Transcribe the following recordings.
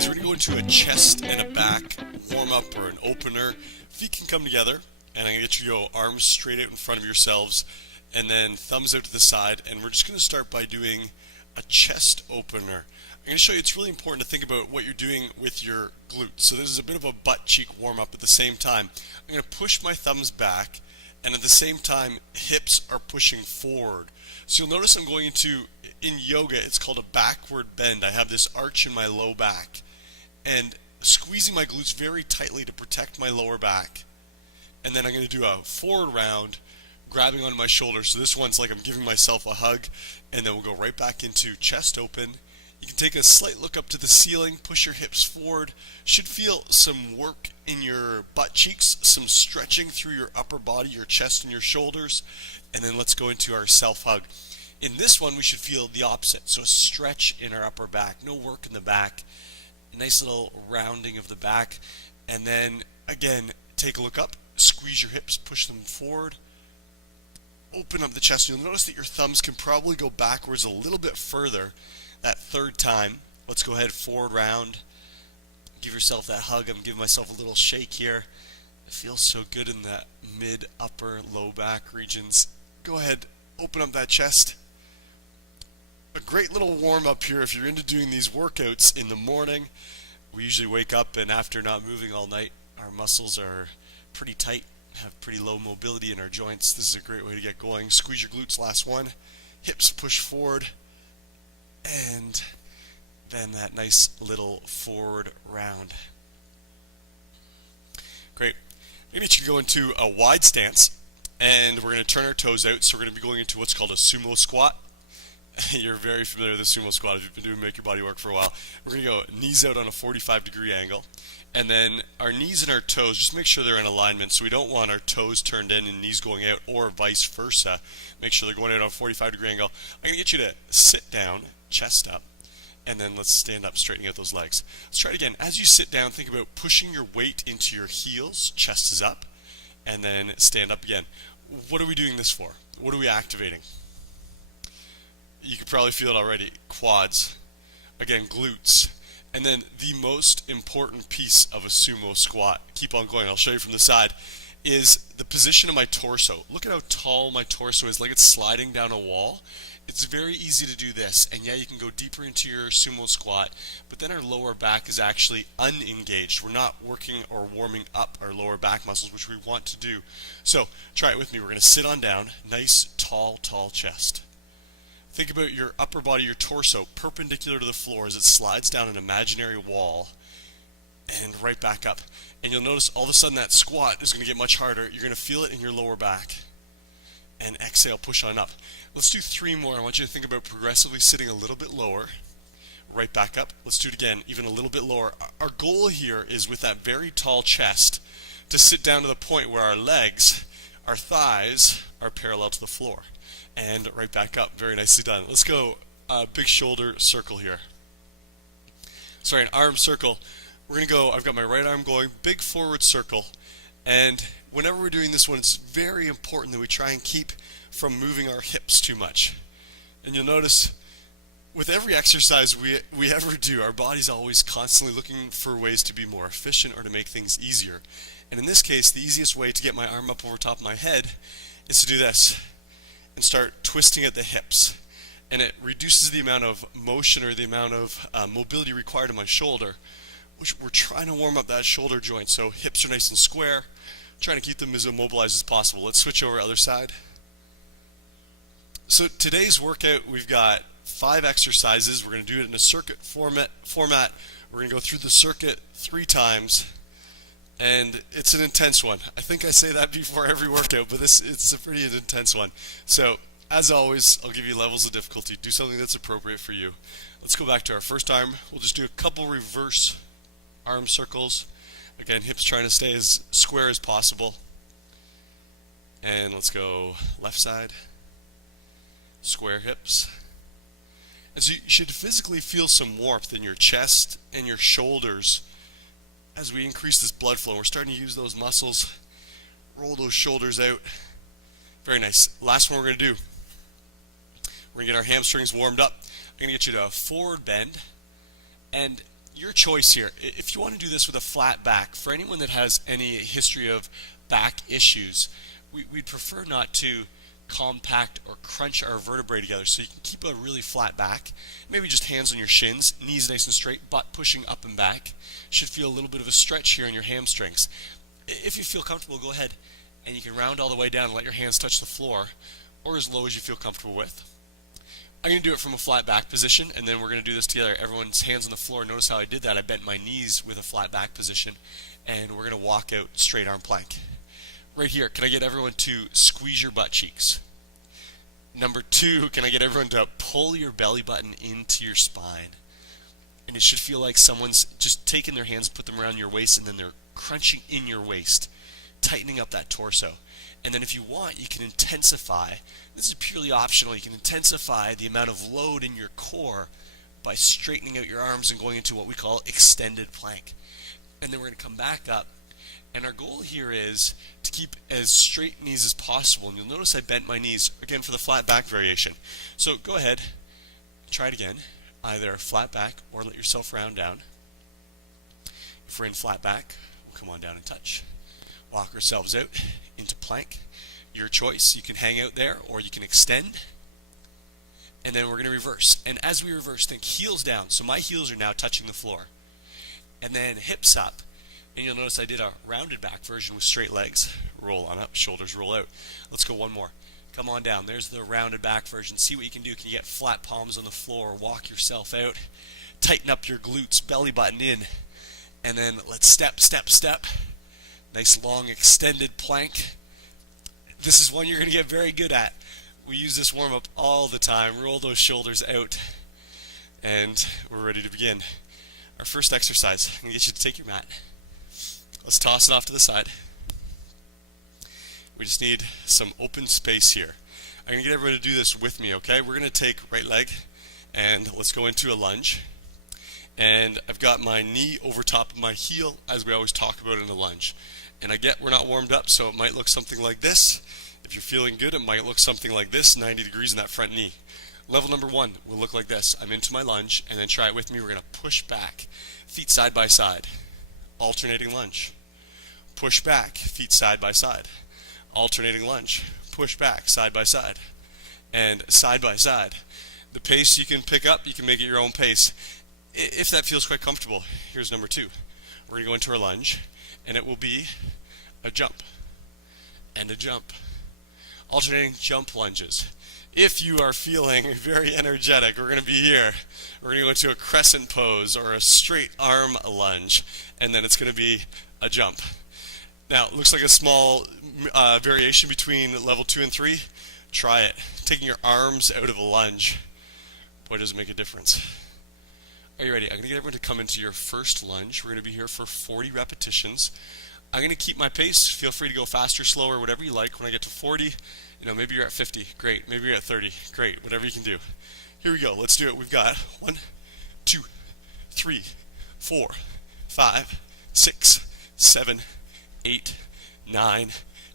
So we're going to go into a chest and a back warm-up or an opener. Feet can come together, and I'm going to get you to go arms straight out in front of yourselves, and then thumbs out to the side, and we're just going to start by doing a chest opener. I'm going to show you it's really important to think about what you're doing with your glutes. So this is a bit of a butt cheek warm-up at the same time. I'm going to push my thumbs back, and at the same time, hips are pushing forward. So you'll notice I'm going into, in yoga, it's called a backward bend. I have this arch in my low back, and squeezing my glutes very tightly to protect my lower back. And then I'm going to do a forward round, grabbing onto my shoulders. So this one's like I'm giving myself a hug, and then we'll go right back into chest open. You can take a slight look up to the ceiling, push your hips forward. Should feel some work in your butt cheeks, some stretching through your upper body, your chest and your shoulders. And then let's go into our self-hug. In this one, we should feel the opposite. So a stretch in our upper back, no work in the back. A nice little rounding of the back. And then, again, take a look up, squeeze your hips, push them forward. Open up the chest. You'll notice that your thumbs can probably go backwards a little bit further that third time. Let's go ahead, forward round. Give yourself that hug. I'm giving myself a little shake here. It feels so good in that mid, upper, low back regions. Go ahead, open up that chest. A great little warm up here if you're into doing these workouts in the morning. We usually wake up, and after not moving all night, our muscles are pretty tight, have pretty low mobility in our joints. This is a great way to get going. Squeeze your glutes, last one. Hips push forward. And then that nice little forward round. Great. Maybe you can go into a wide stance, and we're going to turn our toes out. So we're going to be going into what's called a sumo squat. You're very familiar with the sumo squat if you've been doing Make Your Body Work for a while. We're going to go knees out on a 45-degree angle. And then our knees and our toes, just make sure they're in alignment. So we don't want our toes turned in and knees going out, or vice versa. Make sure they're going out on a 45-degree angle. I'm going to get you to sit down, chest up, and then let's stand up, straightening out those legs. Let's try it again. As you sit down, think about pushing your weight into your heels, chest is up, and then stand up again. What are we doing this for? What are we activating? You can probably feel it already. Quads. Again, glutes. And then the most important piece of a sumo squat, keep on going, I'll show you from the side, is the position of my torso. Look at how tall my torso is, like it's sliding down a wall. It's very easy to do this, and yeah, you can go deeper into your sumo squat, but then our lower back is actually unengaged. We're not working or warming up our lower back muscles, which we want to do. So try it with me. We're going to sit on down, nice, tall chest. Think about your upper body, your torso, perpendicular to the floor as it slides down an imaginary wall, and right back up. And you'll notice all of a sudden that squat is going to get much harder. You're going to feel it in your lower back. And exhale, push on up. Let's do 3 more. I want you to think about progressively sitting a little bit lower. Right back up. Let's do it again, even a little bit lower. Our goal here is with that very tall chest to sit down to the point where our legs, our thighs, are parallel to the floor. And right back up. Very nicely done. Let's go big shoulder circle here. Sorry, an arm circle. We're going to go, I've got my right arm going, big forward circle. And whenever we're doing this one, it's very important that we try and keep from moving our hips too much. And you'll notice with every exercise we ever do, our body's always constantly looking for ways to be more efficient or to make things easier. And in this case, the easiest way to get my arm up over top of my head is to do this and start twisting at the hips. And it reduces the amount of motion or the amount of mobility required in my shoulder, which we're trying to warm up that shoulder joint. So hips are nice and square, trying to keep them as immobilized as possible. Let's switch over to the other side. So today's workout, we've got 5 exercises. We're going to do it in a circuit format. We're going to go through the circuit 3 times, and it's an intense one. I think I say that before every workout, but it's a pretty intense one. So as always, I'll give you levels of difficulty. Do something that's appropriate for you. Let's go back to our first arm. We'll just do a couple reverse arm circles. Again, hips trying to stay as square as possible. And let's go left side. Square hips. And so you should physically feel some warmth in your chest and your shoulders as we increase this blood flow. We're starting to use those muscles. Roll those shoulders out. Very nice. Last one we're going to do. We're going to get our hamstrings warmed up. I'm going to get you to a forward bend. And your choice here. If you want to do this with a flat back, for anyone that has any history of back issues, we'd prefer not to compact or crunch our vertebrae together, so you can keep a really flat back. Maybe just hands on your shins, knees nice and straight, butt pushing up and back. Should feel a little bit of a stretch here in your hamstrings. If you feel comfortable, go ahead and you can round all the way down and let your hands touch the floor, or as low as you feel comfortable with. I'm going to do it from a flat back position, and then we're going to do this together. Everyone's hands on the floor. Notice how I did that. I bent my knees with a flat back position, and we're going to walk out straight arm plank. Right here, can I get everyone to squeeze your butt cheeks? Number 2, can I get everyone to pull your belly button into your spine? And it should feel like someone's just taken their hands, put them around your waist, and then they're crunching in your waist, tightening up that torso. And then if you want, you can intensify. This is purely optional. You can intensify the amount of load in your core by straightening out your arms and going into what we call extended plank. And then we're going to come back up. And our goal here is to keep as straight knees as possible. And you'll notice I bent my knees, again, for the flat back variation. So go ahead, try it again. Either flat back or let yourself round down. If we're in flat back, we'll come on down and touch. Walk ourselves out into plank. Your choice. You can hang out there or you can extend. And then we're going to reverse. And as we reverse, think heels down. So my heels are now touching the floor. And then hips up. And you'll notice I did a rounded back version with straight legs. Roll on up, shoulders roll out. Let's go one more. Come on down. There's the rounded back version. See what you can do. Can you get flat palms on the floor? Walk yourself out. Tighten up your glutes, belly button in. And then let's step, step, step. Nice long extended plank. This is one you're going to get very good at. We use this warm up all the time. Roll those shoulders out. And we're ready to begin. Our first exercise. I'm going to get you to take your mat. Let's toss it off to the side. We just need some open space here. I'm going to get everybody to do this with me, okay? We're going to take right leg and let's go into a lunge. And I've got my knee over top of my heel, as we always talk about in a lunge. And I get we're not warmed up, so it might look something like this. If you're feeling good, it might look something like this, 90 degrees in that front knee. Level number 1 will look like this. I'm into my lunge, and then try it with me. We're going to push back, feet side by side, alternating lunge. Push back, feet side by side. Alternating lunge. Push back, side by side. And side by side. The pace you can pick up, you can make it your own pace. If that feels quite comfortable, here's number 2. We're going to go into our lunge, and it will be a jump and a jump. Alternating jump lunges. If you are feeling very energetic, we're going to be here. We're going to go into a crescent pose or a straight arm lunge, and then it's going to be a jump. Now, it looks like a small variation between level 2 and 3. Try it. Taking your arms out of a lunge. Boy, does it make a difference. Are you ready? I'm going to get everyone to come into your first lunge. We're going to be here for 40 repetitions. I'm going to keep my pace. Feel free to go faster, slower, whatever you like. When I get to 40, maybe you're at 50. Great. Maybe you're at 30. Great. Whatever you can do. Here we go. Let's do it. We've got 1, 2, 3, 4, 5, 6, 7, 8, 9,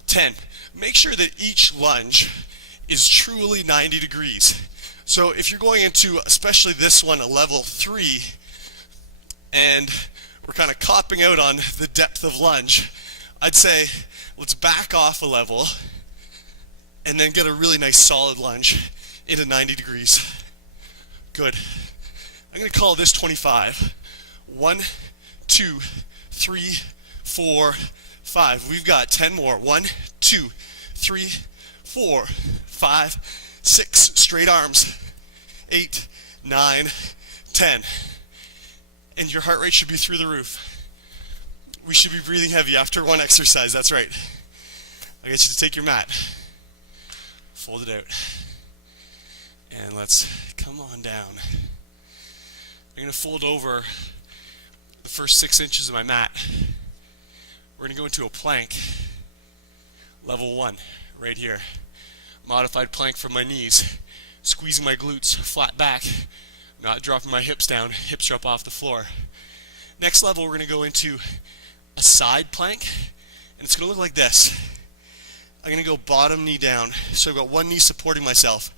10. Make sure that each lunge is truly 90 degrees. So if you're going into, especially this one, a level 3, and we're kind of copping out on the depth of lunge, I'd say let's back off a level and then get a really nice solid lunge into 90 degrees. Good. I'm going to call this 25. 1, 2, 3, 4, 5. We've got 10 more. 1, 2, 3, 4, 5, 6. Straight arms. 8, 9, 10. And your heart rate should be through the roof. We should be breathing heavy after one exercise. That's right. I'll get you to take your mat. Fold it out. And let's come on down. I'm going to fold over the first 6 inches of my mat. We're going to go into a plank. Level 1, right here. Modified plank from my knees. Squeezing my glutes, flat back. Not dropping my hips down. Hips drop off the floor. Next level, we're going to go into a side plank. And it's going to look like this. I'm going to go bottom knee down. So I've got one knee supporting myself.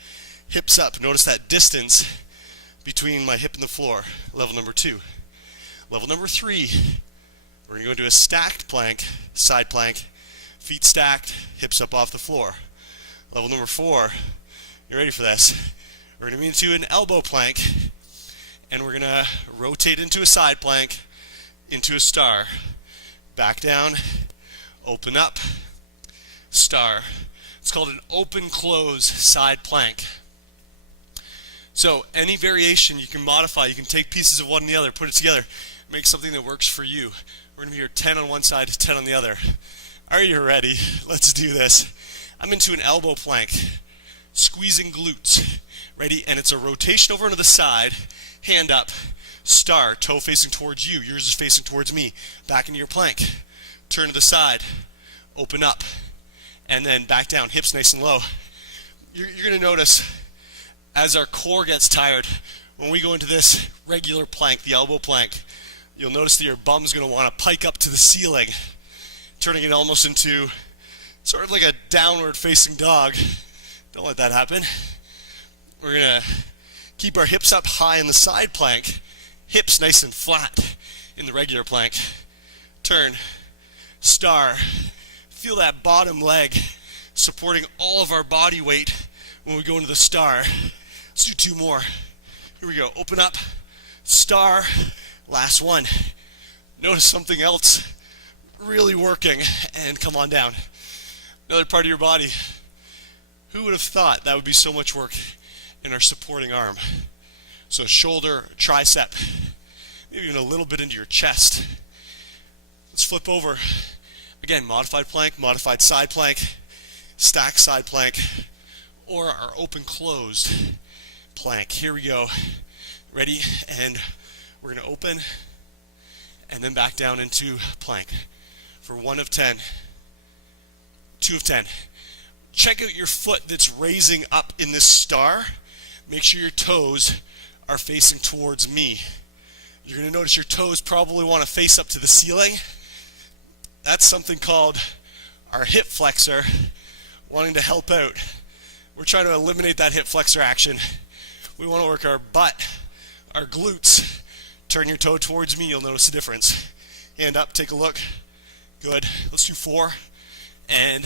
Hips up. Notice that distance between my hip and the floor. Level number 2. Level number 3, we're going to go into a stacked plank, side plank, feet stacked, hips up off the floor. Level number 4, you ready for this? We're going to move into an elbow plank, and we're going to rotate into a side plank, into a star. Back down, open up, star. It's called an open-close side plank. So any variation you can modify, you can take pieces of one and the other, put it together, make something that works for you. We're going to be here 10 on one side, 10 on the other. Are you ready? Let's do this. I'm into an elbow plank, squeezing glutes. Ready? And it's a rotation over to the side, hand up, star, toe facing towards you, yours is facing towards me. Back into your plank, turn to the side, open up, and then back down, hips nice and low. You're going to notice as our core gets tired, when we go into this regular plank, the elbow plank, you'll notice that your bum's going to want to pike up to the ceiling, turning it almost into sort of like a downward facing dog. Don't let that happen. We're going to keep our hips up high in the side plank, hips nice and flat in the regular plank. Turn, star. Feel that bottom leg supporting all of our body weight when we go into the star. Let's do 2 more. Here we go. Open up, star, last one. Notice something else really working, and come on down. Another part of your body. Who would have thought that would be so much work in our supporting arm? So shoulder, tricep, maybe even a little bit into your chest. Let's flip over. Again, modified plank, modified side plank, stack side plank, or our open closed plank. Here we go. Ready? And we're going to open and then back down into plank for 1 of 10, 2 of 10. Check out your foot that's raising up in this star. Make sure your toes are facing towards me. You're going to notice your toes probably want to face up to the ceiling. That's something called our hip flexor wanting to help out. We're trying to eliminate that hip flexor action. We want to work our butt, our glutes. Turn your toe towards me, you'll notice the difference. Hand up, take a look. Good. Let's do 4. And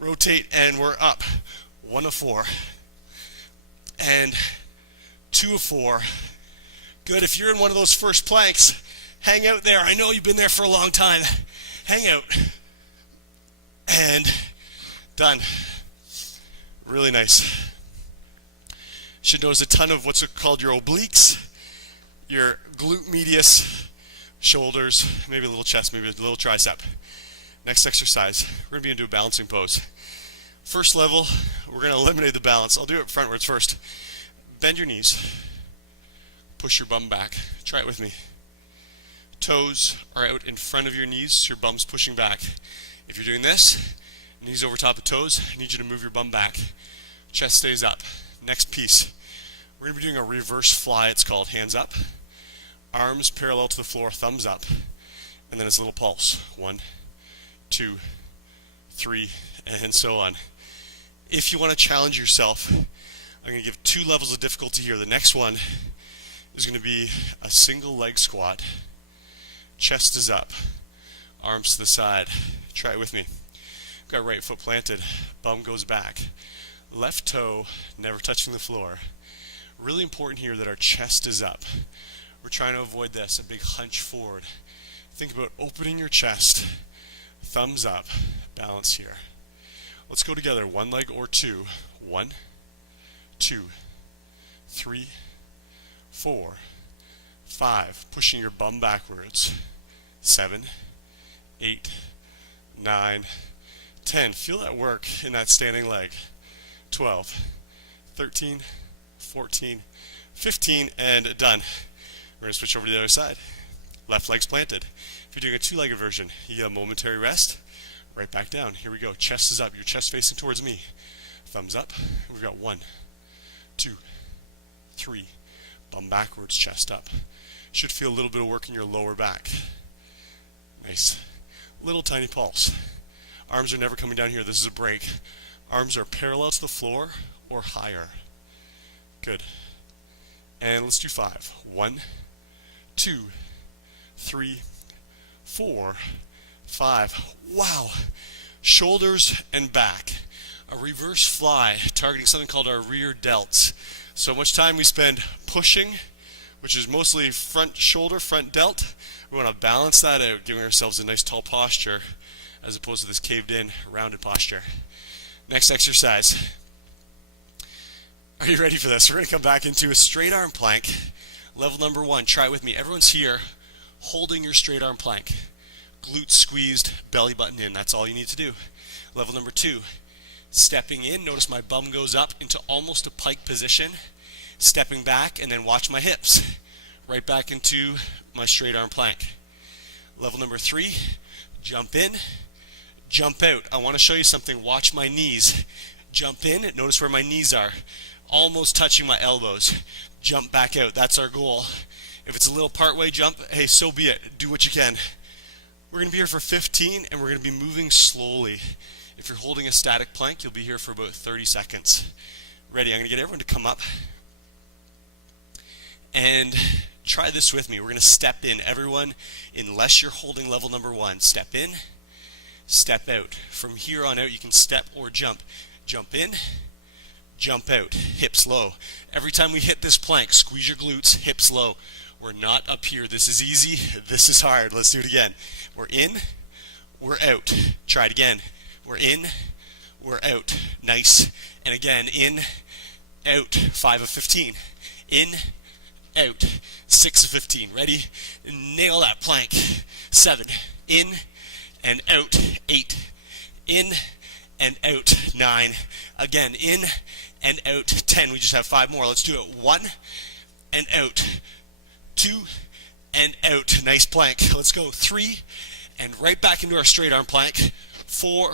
rotate, and we're up. 1 of 4. And 2 of 4. Good. If you're in one of those first planks, hang out there. I know you've been there for a long time. Hang out. And done. Really nice. Should notice a ton of what's called your obliques, your glute medius, shoulders, maybe a little chest, maybe a little tricep. Next exercise, we're going to be into a balancing pose. First level, we're going to eliminate the balance. I'll do it frontwards first. Bend your knees. Push your bum back. Try it with me. Toes are out in front of your knees, so your bum's pushing back. If you're doing this, knees over top of toes, I need you to move your bum back. Chest stays up. Next piece, we're going to be doing a reverse fly, it's called. Hands up, arms parallel to the floor, thumbs up, and then it's a little pulse. 1, 2, 3, and so on. If you want to challenge yourself, I'm going to give 2 levels of difficulty here. The next one is going to be a single leg squat. Chest is up, arms to the side. Try it with me. Got right foot planted, bum goes back. Left toe never touching the floor. Really important here that our chest is up. We're trying to avoid this, a big hunch forward. Think about opening your chest, thumbs up, balance here. Let's go together, 1 leg or 2. 1, 2, 3, 4, 5. Pushing your bum backwards. 7, 8, 9, 10. Feel that work in that standing leg. 12, 13, 14, 15, and done. We're going to switch over to the other side. Left leg's planted. If you're doing a 2-legged version, you get a momentary rest, right back down. Here we go. Chest is up. Your chest facing towards me. Thumbs up. We've got 1, 2, 3. Bum backwards, chest up. Should feel a little bit of work in your lower back. Nice. Little tiny pulse. Arms are never coming down here. This is a break. Arms are parallel to the floor or higher. Good. And let's do 5. 1, 2, 3, 4, 5. Wow. Shoulders and back. A reverse fly targeting something called our rear delts. So much time we spend pushing, which is mostly front shoulder, front delt. We want to balance that out, giving ourselves a nice tall posture as opposed to this caved in, rounded posture. Next exercise. Are you ready for this? We're going to come back into a straight arm plank. Level number 1. Try it with me. Everyone's here holding your straight arm plank. Glutes squeezed, belly button in. That's all you need to do. Level number 2. Stepping in. Notice my bum goes up into almost a pike position. Stepping back, and then watch my hips. Right back into my straight arm plank. Level number 3. Jump in. Jump out. I want to show you something. Watch my knees. Jump in. Notice where my knees are. Almost touching my elbows. Jump back out. That's our goal. If it's a little part-way jump, hey, so be it. Do what you can. We're going to be here for 15, and we're going to be moving slowly. If you're holding a static plank, you'll be here for about 30 seconds. Ready? I'm going to get everyone to come up. And try this with me. We're going to step in. Everyone, unless you're holding level number 1, step in, step out. From here on out, you can step or jump. Jump in, jump out, hips low. Every time we hit this plank, squeeze your glutes, hips low. We're not up here. This is easy. This is hard. Let's do it again. We're in, we're out. Try it again. We're in, we're out. Nice. And again, in, out. 5 of 15. In, out. 6 of 15. Ready? Nail that plank. 7. In and out. 8. In and out. 9. Again, in and out. 10. We just have 5 more. Let's do it. 1 and out. 2 and out. Nice plank. Let's go. 3 and right back into our straight arm plank. 4.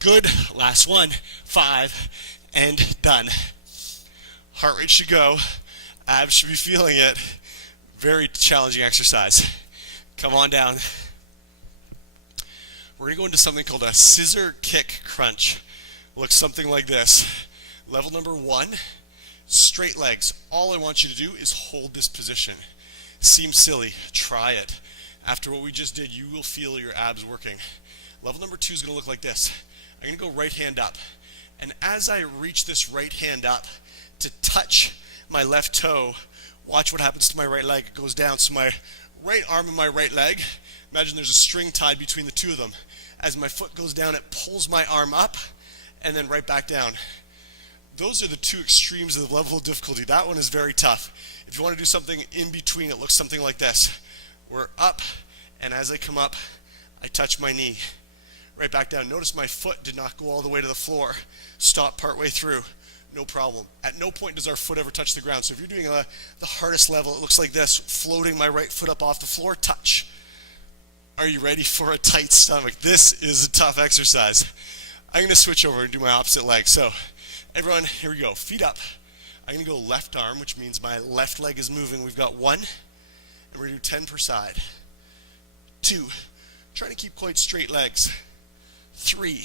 Good. Last one. 5 and done. Heart rate should go. Abs should be feeling it. Very challenging exercise. Come on down. We're going to go into something called a scissor kick crunch. Looks something like this. Level number 1, straight legs. All I want you to do is hold this position. Seems silly. Try it. After what we just did, you will feel your abs working. Level number 2 is going to look like this. I'm going to go right hand up. And as I reach this right hand up to touch my left toe, watch what happens to my right leg. It goes down. So my right arm and my right leg, imagine there's a string tied between the two of them. As my foot goes down, it pulls my arm up and then right back down. Those are the 2 extremes of the level of difficulty. That one is very tough. If you want to do something in between, it looks something like this. We're up, and as I come up, I touch my knee. Right back down. Notice my foot did not go all the way to the floor. Stop partway through. No problem. At no point does our foot ever touch the ground. So if you're doing the hardest level, it looks like this. Floating my right foot up off the floor, touch. Are you ready for a tight stomach? This is a tough exercise. I'm going to switch over and do my opposite leg. So everyone, here we go. Feet up. I'm going to go left arm, which means my left leg is moving. We've got 1, and we're going to do 10 per side. 2, trying to keep quite straight legs. 3,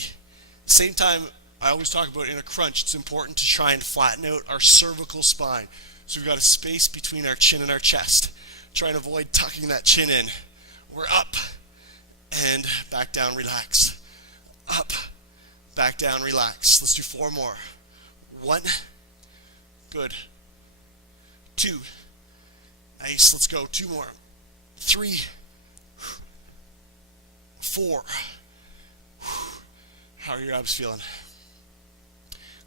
same time I always talk about in a crunch, it's important to try and flatten out our cervical spine. So we've got a space between our chin and our chest. Try and avoid tucking that chin in. We're up and back down, relax. Up, back down, relax. Let's do 4 more. 1, good. 2, nice, let's go. 2 more. 3, 4. How are your abs feeling?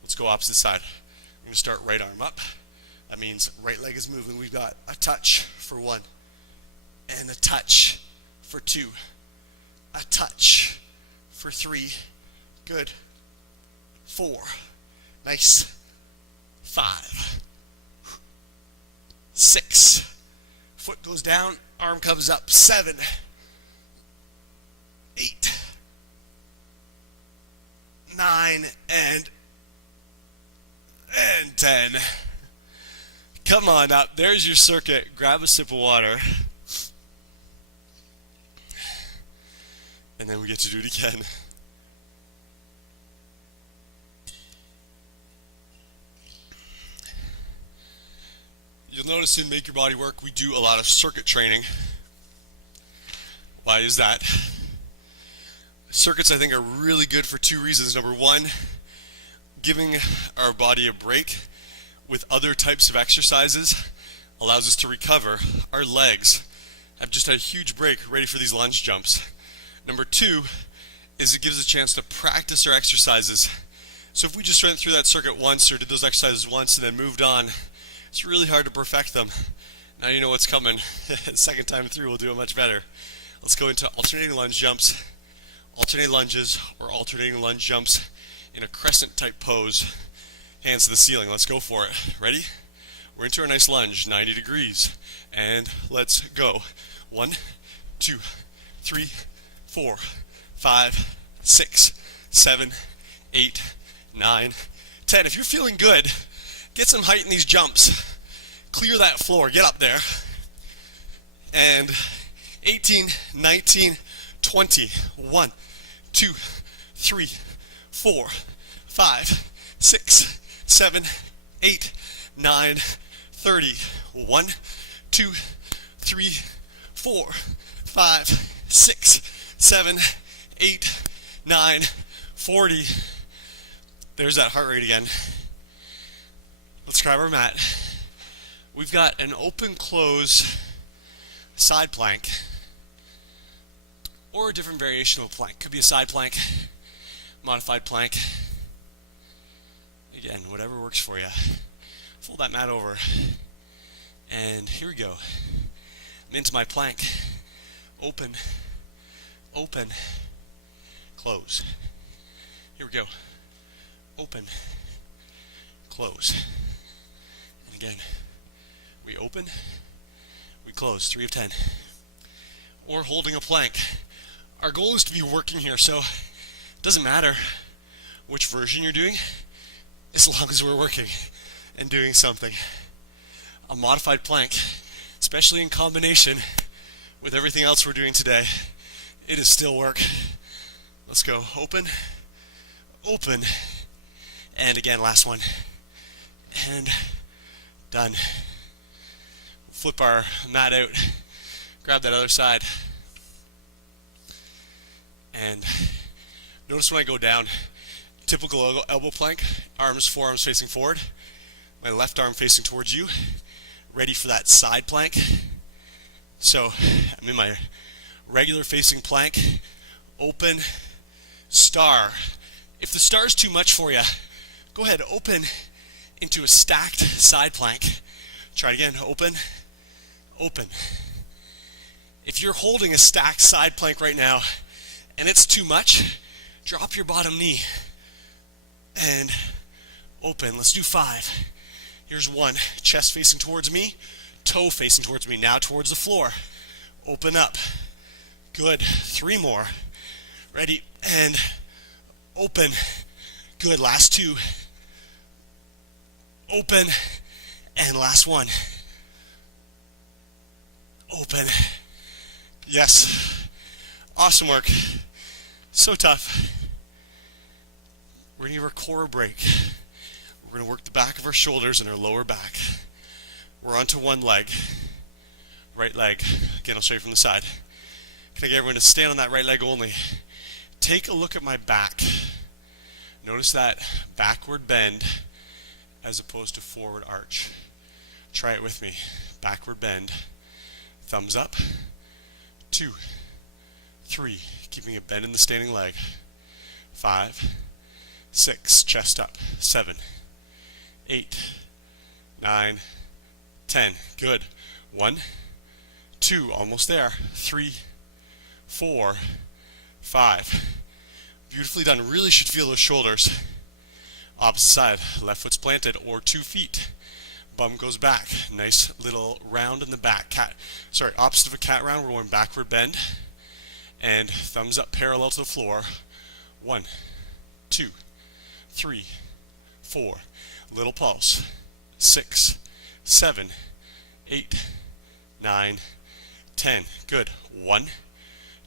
Let's go opposite side. I'm going to start right arm up. That means right leg is moving. We've got a touch for 1 and a touch for 2. A touch for 3. Good. 4. Nice. 5. 6. Foot goes down, arm comes up. 7. 8. 9 and 10. Come on up. There's your circuit. Grab a sip of water. And then we get to do it again. You'll notice in Make Your Body Work, we do a lot of circuit training. Why is that? Circuits, I think, are really good for two reasons. Number one, giving our body a break with other types of exercises allows us to recover. Our legs have just had a huge break ready for these lunge jumps. Number two is it gives us a chance to practice our exercises. So if we just went through that circuit once or did those exercises once and then moved on, it's really hard to perfect them. Now you know what's coming. Second time through we'll do it much better. Let's go into alternating lunge jumps, alternating lunges, or alternating lunge jumps in a crescent type pose. Hands to the ceiling. Let's go for it. Ready? We're into our nice lunge, 90 degrees. And let's go. 1, 2, 3, 4, 5, 6, 7, 8, 9, 10. If you're feeling good, get some height in these jumps. Clear that floor. Get up there. And 18, 19, 20. 1, 2, 3, 4, 5, 6, 7, 8, 9, 30. 1, 2, 3, 4, 5, 6, 7, 8, 9, 40. There's that heart rate again. Let's grab our mat. We've got an open close side plank or a different variation of a plank. Could be a side plank, modified plank. Again, whatever works for you. Fold that mat over. And here we go. I'm into my plank. Open, open, close. Here we go. Open, close. And again, we open, we close. 3 of 10. Or holding a plank. Our goal is to be working here, so it doesn't matter which version you're doing, as long as we're working and doing something. A modified plank, especially in combination with everything else we're doing today, it is still work. Let's go. Open, open, and again, last one. And done. Flip our mat out, grab that other side, and notice when I go down, typical elbow plank, forearms facing forward, my left arm facing towards you, ready for that side plank. So I'm in my regular facing plank, open, star. If the star is too much for you, go ahead, open into a stacked side plank. Try it again, open, open. If you're holding a stacked side plank right now and it's too much, drop your bottom knee and open. Let's do 5. Here's 1, chest facing towards me, toe facing towards me, now towards the floor. Open up. Good. 3 more. Ready, and open. Good. Last 2. Open, and last 1. Open. Yes. Awesome work. So tough. We're going to give our core a break. We're going to work the back of our shoulders and our lower back. We're onto one leg. Right leg. Again, I'll show you from the side. Can I get everyone to stand on that right leg only? Take a look at my back. Notice that backward bend as opposed to forward arch. Try it with me. Backward bend. Thumbs up. 2, 3. Keeping a bend in the standing leg. 5, 6. Chest up. 7, 8, 9, 10. Good. 1, 2. Almost there. 3, 4, 5. Beautifully done. Really should feel those shoulders. Opposite side. Left foot's planted or 2 feet. Bum goes back. Nice little round in the back. Opposite of a cat round, we're going backward bend. And thumbs up parallel to the floor. 1, 2, 3, 4. Little pulse. 6, 7, 8, 9, 10. Good. 1,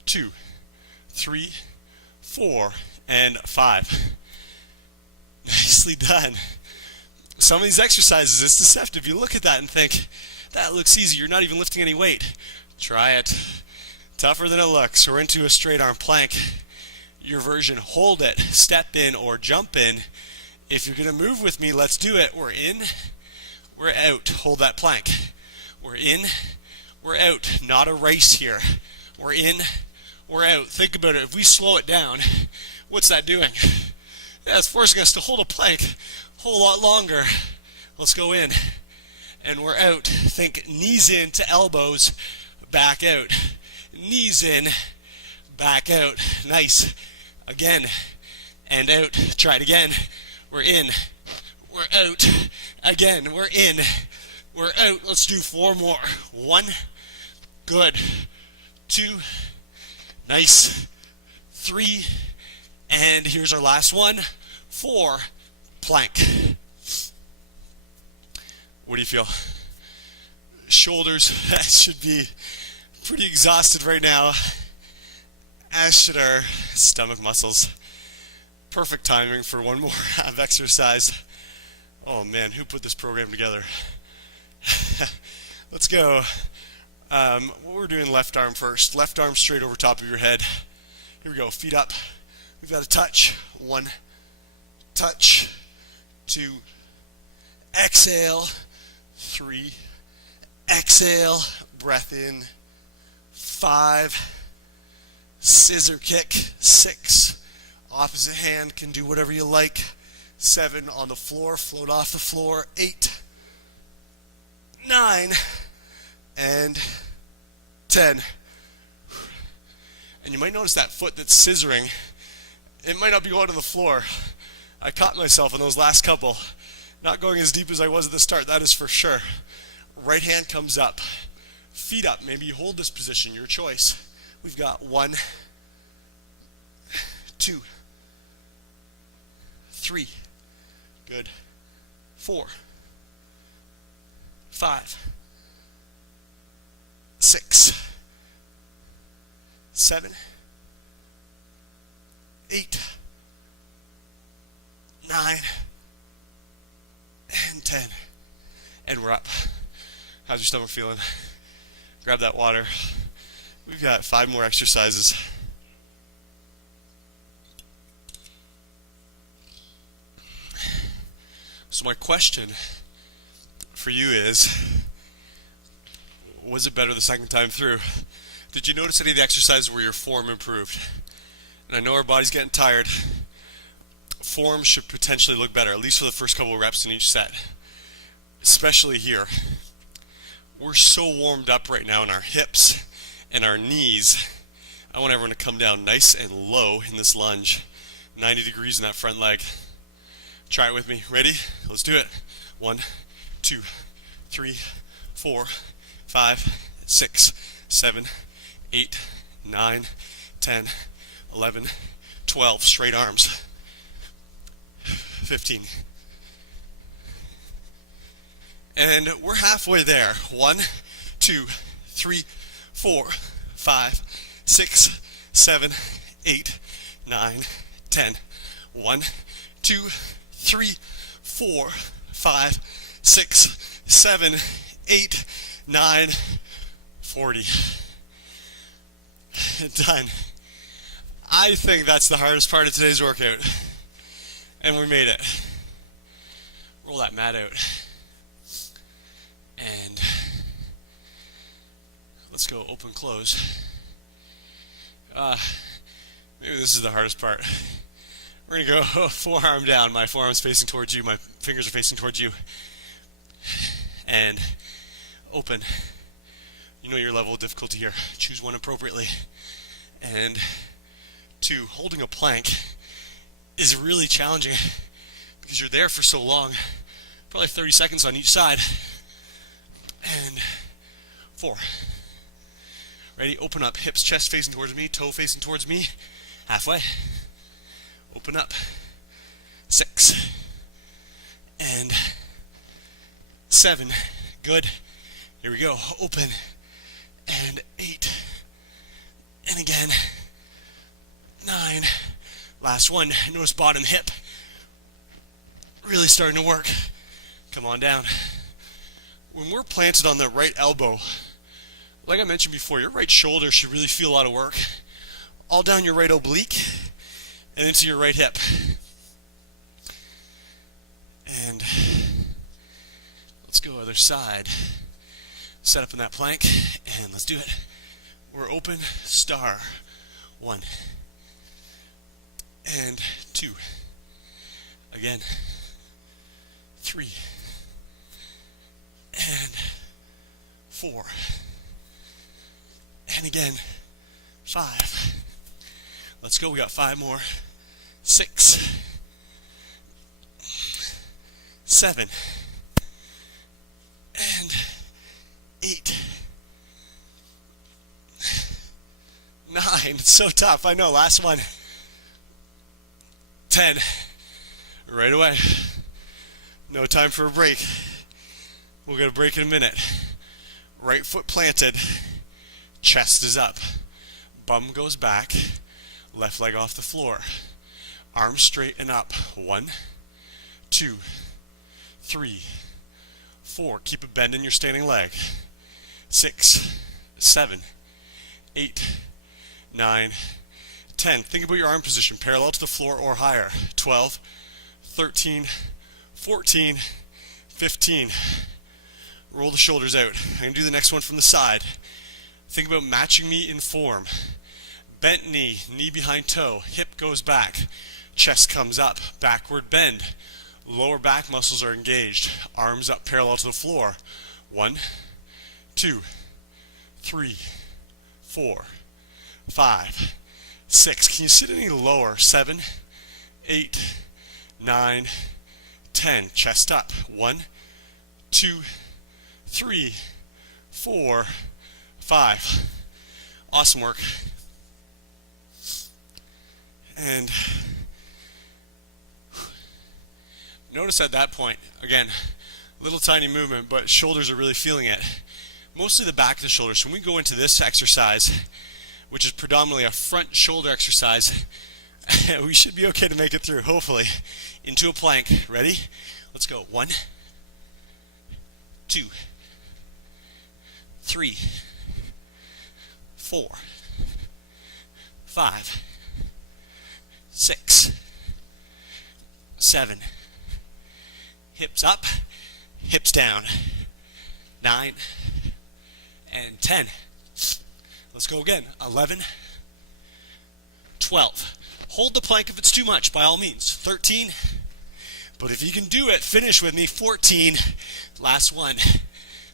2, 3, 4, and 5. Nicely done. Some of these exercises, it's deceptive. You look at that and think, that looks easy. You're not even lifting any weight. Try it. Tougher than it looks. We're into a straight arm plank. Your version, hold it, step in or jump in. If you're going to move with me, let's do it. We're in, we're out. Hold that plank. We're in, we're out. Not a race here. We're in, we're out. Think about it. If we slow it down, what's that doing? Yeah, it's forcing us to hold a plank a whole lot longer. Let's go in, and we're out. Think knees in to elbows, back out. Knees in, back out. Nice. Again, and out. Try it again. We're in, we're out. Again, we're in, we're out. Let's do 4 more. 1, good. 2, nice. 3, and here's our last one. 4, plank. What do you feel? Shoulders should be pretty exhausted right now, as should our stomach muscles. Perfect timing for one more ab exercise. Oh man, who put this program together? Let's go. What we're doing, left arm first. Left arm straight over top of your head. Here we go, feet up. We've got a touch. 1, touch. 2, exhale. 3, exhale. Breath in. 5, scissor kick. 6, opposite hand, can do whatever you like. 7, on the floor, float off the floor. 8, 9, and 10. And you might notice that foot that's scissoring, it might not be going to the floor. I caught myself in those last couple, not going as deep as I was at the start, that is for sure. Right hand comes up, feet up. Maybe you hold this position, your choice. We've got 1, 2, 3, good. 4, 5, 6, 7, 8, 9, and 10. And we're up. How's your stomach feeling? Grab that water. We've got 5 more exercises. So my question for you is, was it better the second time through? Did you notice any of the exercises where your form improved? And I know our body's getting tired. Form should potentially look better, at least for the first couple of reps in each set. Especially here. We're so warmed up right now in our hips and our knees. I want everyone to come down nice and low in this lunge. 90 degrees in that front leg. Try it with me. Ready? Let's do it. 1, 2, 3, 4, 5, 6, 7, 8, 9, 10, 11, 12. Straight arms. 15. And we're halfway there. 1, 2, 3, 4, 5, 6, 7, 8, 9, 10. 1, 2, 3, 4, 5, 6, 7, 8, 9, 40. Done. I think that's the hardest part of today's workout. And we made it. Roll that mat out. And let's go open, close. Maybe this is the hardest part. We're going to go forearm down. My forearm's facing towards you. My fingers are facing towards you. And open. You know your level of difficulty here. Choose one appropriately. And 2, holding a plank is really challenging because you're there for so long. Probably 30 seconds on each side. And 4. Ready? Open up. Hips, chest facing towards me. Toe facing towards me. Halfway. Open up. 6. And 7. Good. Here we go. Open. And 8. And again. 9. Last one. Notice bottom hip. Really starting to work. Come on down. When we're planted on the right elbow, Like I mentioned before, your right shoulder should really feel a lot of work. All down your right oblique and into your right hip. And let's go other side. Set up in that plank and let's do it. We're open, star. 1 and 2. Again. 3 and 4. And again, 5. Let's go, we got 5 more. 6, 7, and 8, 9. It's so tough, I know. Last one. 10. Right away. No time for a break. We'll get a break in a minute. Right foot planted. Chest is up. Bum goes back. Left leg off the floor. Arms straight and up. 1, 2, 3, 4. Keep a bend in your standing leg. 6, 7, 8, 9, 10. Think about your arm position, parallel to the floor or higher. 12, 13, 14, 15. Roll the shoulders out. I'm going to do the next one from the side. Think about matching me in form. Bent knee, knee behind toe, hip goes back, chest comes up, backward bend. Lower back muscles are engaged. Arms up parallel to the floor. 1, 2, 3, 4, 5, 6. Can you sit any lower? 7, 8, 9, 10. Chest up. 1, 2, 3, 4, 5. Awesome work. And notice at that point, again, little tiny movement, but shoulders are really feeling it. Mostly the back of the shoulders. So when we go into this exercise, which is predominantly a front shoulder exercise, we should be okay to make it through, hopefully. Into a plank. Ready? Let's go. 1, 2, 3, 4, 5, 6, 7. Hips up, hips down. 9 and 10. Let's go again. 11, 12. Hold the plank if it's too much, by all means. 13. But if you can do it, finish with me. 14. Last one.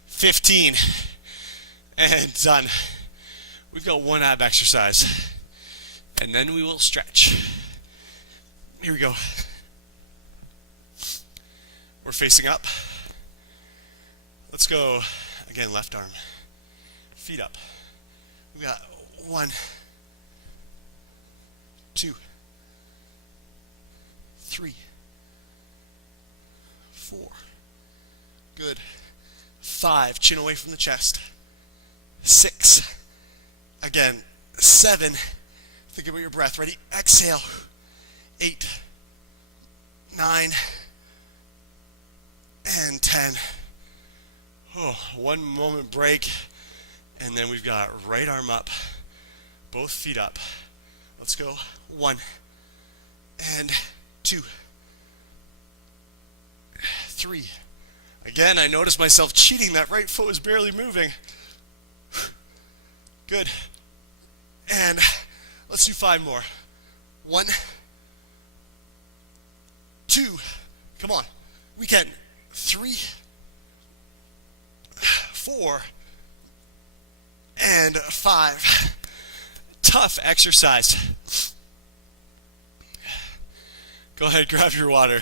15. And done. We've got one ab exercise. And then we will stretch. Here we go. We're facing up. Let's go. Again, left arm. Feet up. We got 1, 2, 3, 4. Good. 5. Chin away from the chest. 6. Again. 7. Think about your breath. Ready? Exhale. 8, 9, and 10. Oh, 1 moment break. And then we've got right arm up, both feet up. Let's go. 1 and 2, 3. Again, I noticed myself cheating. That right foot was barely moving. Good. And let's do 5 more. 1, 2. Come on. We can. 3, 4, and 5. Tough exercise. Go ahead, grab your water.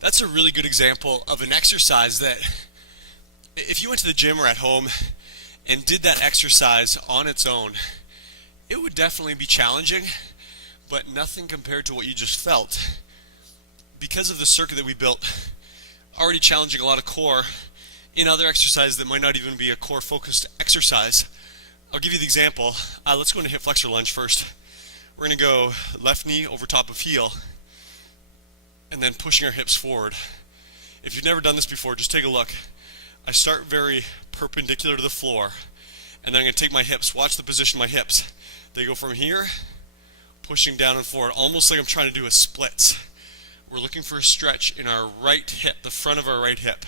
That's a really good example of an exercise that if you went to the gym or at home and did that exercise on its own, it would definitely be challenging, but nothing compared to what you just felt. Because of the circuit that we built, already challenging a lot of core in other exercises that might not even be a core focused exercise. I'll give you the example. Let's go into hip flexor lunge first. We're going to go left knee over top of heel. and then pushing our hips forward. If you've never done this before, just take a look. I start very perpendicular to the floor, and then I'm going to take my hips. Watch the position of my hips. They go from here, pushing down and forward, almost like I'm trying to do a splits. We're looking for a stretch in our right hip, the front of our right hip.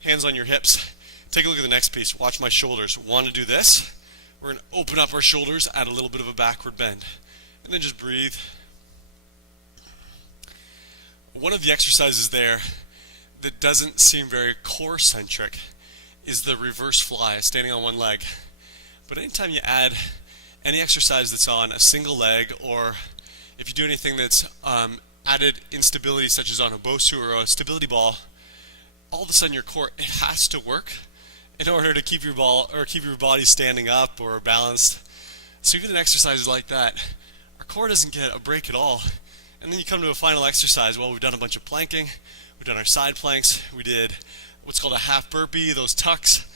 Hands on your hips. Take a look at the next piece. Watch my shoulders. Want to do this? We're going to open up our shoulders, add a little bit of a backward bend, and then just breathe. One of the exercises there that doesn't seem very core-centric is the reverse fly, standing on one leg. But anytime you add any exercise that's on a single leg, or if you do anything that's added instability, such as on a BOSU or a stability ball, all of a sudden your core, it has to work in order to keep your body standing up or balanced. So even in exercises like that, our core doesn't get a break at all. And then you come to a final exercise. Well, we've done a bunch of planking, we've done our side planks, we did what's called a half burpee, those tucks,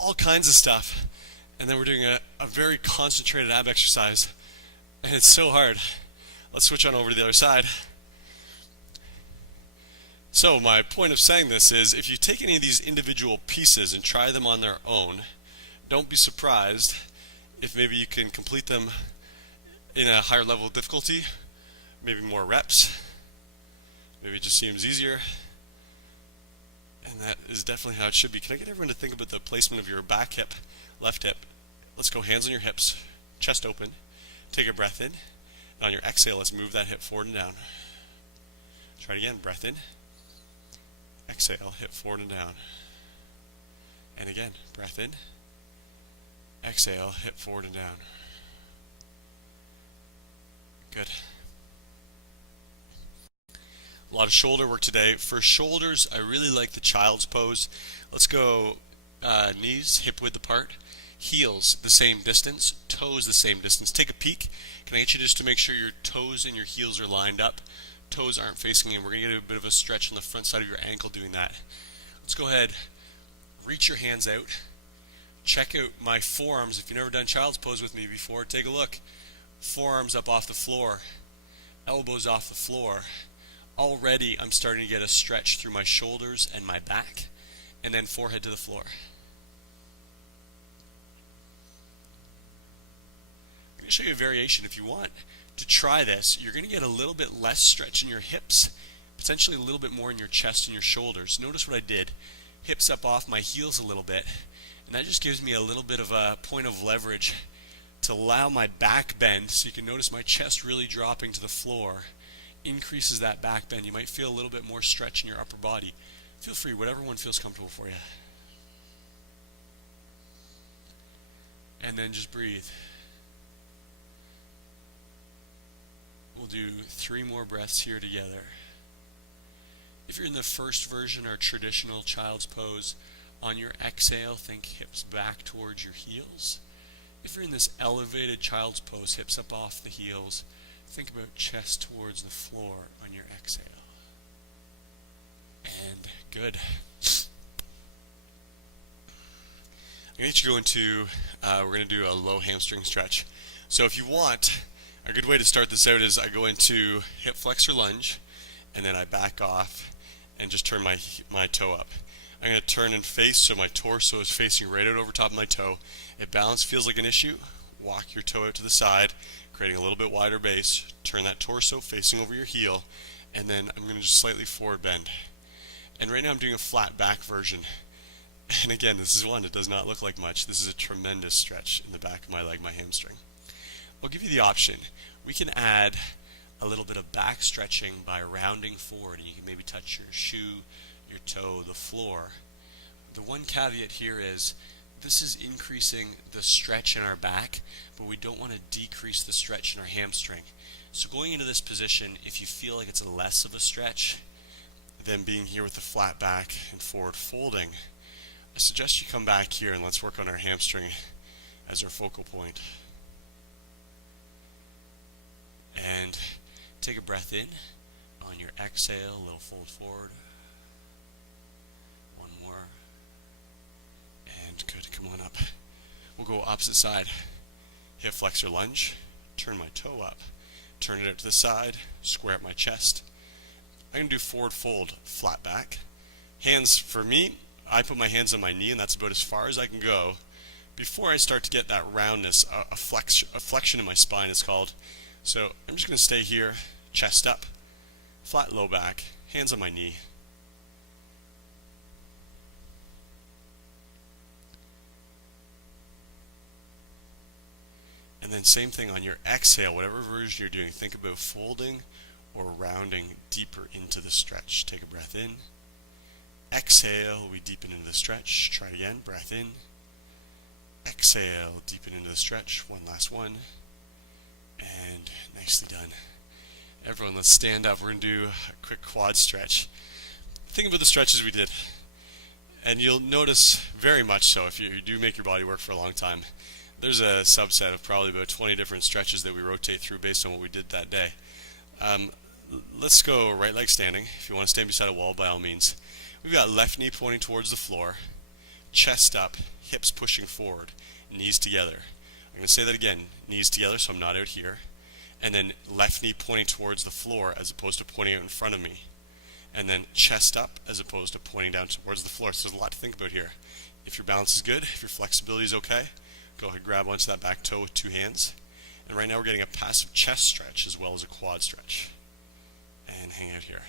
all kinds of stuff. And then we're doing a very concentrated ab exercise. And it's so hard. Let's switch on over to the other side. So my point of saying this is, if you take any of these individual pieces and try them on their own, don't be surprised if maybe you can complete them in a higher level of difficulty, maybe more reps, maybe it just seems easier, and that is definitely how it should be. Can I get everyone to think about the placement of your back hip, left hip? Let's go, hands on your hips, chest open, take a breath in, and on your exhale, let's move that hip forward and down. Try it again, breath in, exhale, hip forward and down. And again, breath in, exhale, hip forward and down. Good. A lot of shoulder work today. For shoulders, I really like the child's pose. Let's go knees hip width apart, heels the same distance, toes the same distance. Take a peek. Can I get you just to make sure your toes and your heels are lined up? Toes aren't facing in. We're going to get a bit of a stretch on the front side of your ankle doing that. Let's go ahead, reach your hands out. Check out my forearms. If you've never done child's pose with me before, take a look. Forearms up off the floor, elbows off the floor. Already I'm starting to get a stretch through my shoulders and my back, and then forehead to the floor. I'm going to show you a variation. If you want to try this, you're going to get a little bit less stretch in your hips, potentially a little bit more in your chest and your shoulders. Notice what I did. Hips up off my heels a little bit, and that just gives me a little bit of a point of leverage to allow my back bend, so you can notice my chest really dropping to the floor. Increases that back bend. You might feel a little bit more stretch in your upper body. Feel free, whatever one feels comfortable for you. And then just breathe. We'll do 3 more breaths here together. If you're in the first version or traditional child's pose, on your exhale, think hips back towards your heels. If you're in this elevated child's pose, hips up off the heels, think about chest towards the floor on your exhale. And good. I'm going to get you to go into, we're going to do a low hamstring stretch. So if you want, a good way to start this out is I go into hip flexor lunge, and then I back off and just turn my toe up. I'm going to turn and face, so my torso is facing right out over top of my toe. If balance feels like an issue, walk your toe out to the side, creating a little bit wider base. Turn that torso facing over your heel, and then I'm going to just slightly forward bend. And right now I'm doing a flat back version. And again, this is one that does not look like much. This is a tremendous stretch in the back of my leg, my hamstring. I'll give you the option. We can add a little bit of back stretching by rounding forward, and you can maybe touch your shoe, your toe, the floor. The one caveat here is this is increasing the stretch in our back, but we don't want to decrease the stretch in our hamstring. So going into this position, if you feel like it's less of a stretch than being here with the flat back and forward folding, I suggest you come back here and let's work on our hamstring as our focal point. And take a breath in. On your exhale, a little fold forward. One more. And good, come on up. We'll go opposite side. Hip flexor lunge. Turn my toe up. Turn it out to the side. Square up my chest. I'm going to do forward fold, flat back. Hands, for me, I put my hands on my knee, and that's about as far as I can go before I start to get that roundness, a flexion in my spine is called. So I'm just going to stay here, chest up, flat low back, hands on my knee. And then same thing on your exhale, whatever version you're doing, think about folding or rounding deeper into the stretch. Take a breath in. Exhale, we deepen into the stretch. Try it again, breath in. Exhale, deepen into the stretch. One last one. And nicely done. Everyone, let's stand up. We're going to do a quick quad stretch. Think about the stretches we did. And you'll notice very much so, if you do make your body work for a long time, there's a subset of probably about 20 different stretches that we rotate through based on what we did that day. Let's go right leg standing. If you want to stand beside a wall, by all means. We've got left knee pointing towards the floor, chest up, hips pushing forward, knees together. I'm going to say that again, knees together so I'm not out here. And then left knee pointing towards the floor as opposed to pointing out in front of me. And then chest up as opposed to pointing down towards the floor. So there's a lot to think about here. If your balance is good, if your flexibility is okay, go ahead and grab onto that back toe with two hands. And right now we're getting a passive chest stretch as well as a quad stretch. And hang out here.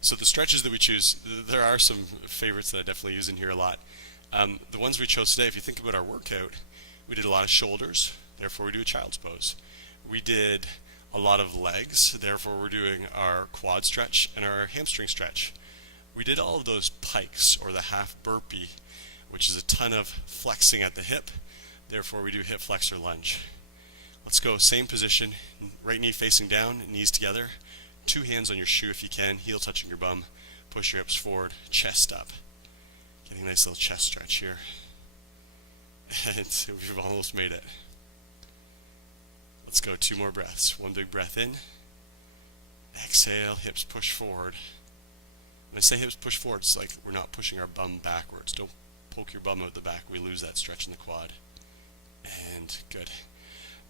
So the stretches that we choose, there are some favorites that I definitely use in here a lot. The ones we chose today, if you think about our workout, we did a lot of shoulders, therefore we do a child's pose. We did a lot of legs, therefore we're doing our quad stretch and our hamstring stretch. We did all of those pikes, or the half burpee, which is a ton of flexing at the hip, therefore we do hip flexor lunge. Let's go, same position, right knee facing down, knees together, two hands on your shoe if you can, heel touching your bum, push your hips forward, chest up. Getting a nice little chest stretch here. And we've almost made it. Let's go, two more breaths. One big breath in. Exhale, hips push forward. When I say hips push forward, it's like we're not pushing our bum backwards. Don't poke your bum out the back. We lose that stretch in the quad. And good.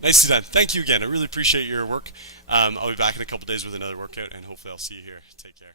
Nicely done. Thank you again. I really appreciate your work. I'll be back in a couple days with another workout, and hopefully I'll see you here. Take care.